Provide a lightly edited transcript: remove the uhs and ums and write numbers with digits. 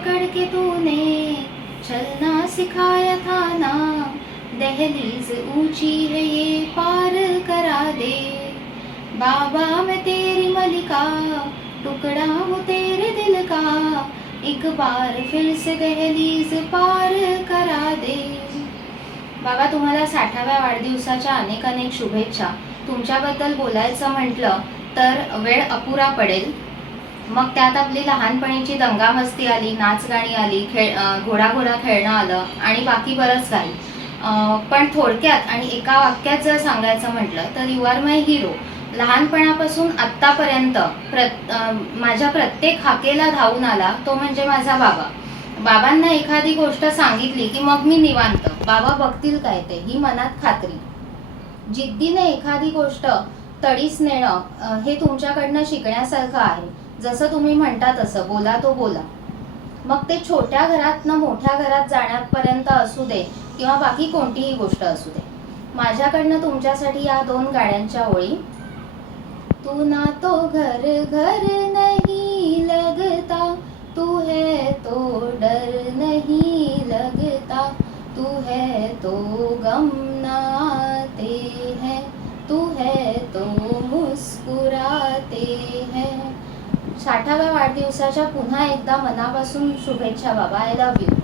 पकड़ के तूने चलना सिखाया था ना, दहलीज ऊंची है ये पार करा दे। बाबा मैं तेरी मलिका, टुकड़ा हूँ तेरे दिल का, एक बार फिर से दहलीज पार करा दे। बाबा तुम्हाला 60व्या वाढदिवसाच्या अनेक अनेक शुभेच्छा. तुमच्याबद्दल बोलायचं म्हटलं तर वेळ अपुरा पडेल. मग त्यात आपली लहानपणीची दंगामस्ती आली, नाच गाणी आली, घोडा खेळणं आलं आणि बाकी बरंच काही. पण थोडक्यात आणि एका वाक्यात जर सांगायचं म्हटलं तर यू आर माय हिरो. लहानपणापासून आत्तापर्यंत माझ्या प्रत्येक हाकेला धावून आला तो म्हणजे माझा बाबा. बाबांना एखादी गोष्ट सांगितली की मग मी निवांत. बाबा बघतील काय ते ही मनात खात्री. जिद्दीने एखादी गोष्ट तडीस नेणं हे तुमच्याकडनं शिकण्यासारखं आहे. जसं तुम्ही म्हणता तसं बोला तो बोला. मग ते छोट्या घरातनं मोठ्या घरात जाण्यापर्यंत असू दे किंवा बाकी कोणतीही गोष्ट असू दे. माझ्याकडनं तुमच्यासाठी या 2 गाण्यांच्या ओळी. तू ना तो घर घर नहीं लगता, तू है तो डर नहीं लगता, तू है तो गम ना आते हैं, तू है तो मुस्कुराते हैं. 60व्या वाढदिवसाच्या पुन्हा एकदा मनापासून शुभेच्छा बाबा. I love you.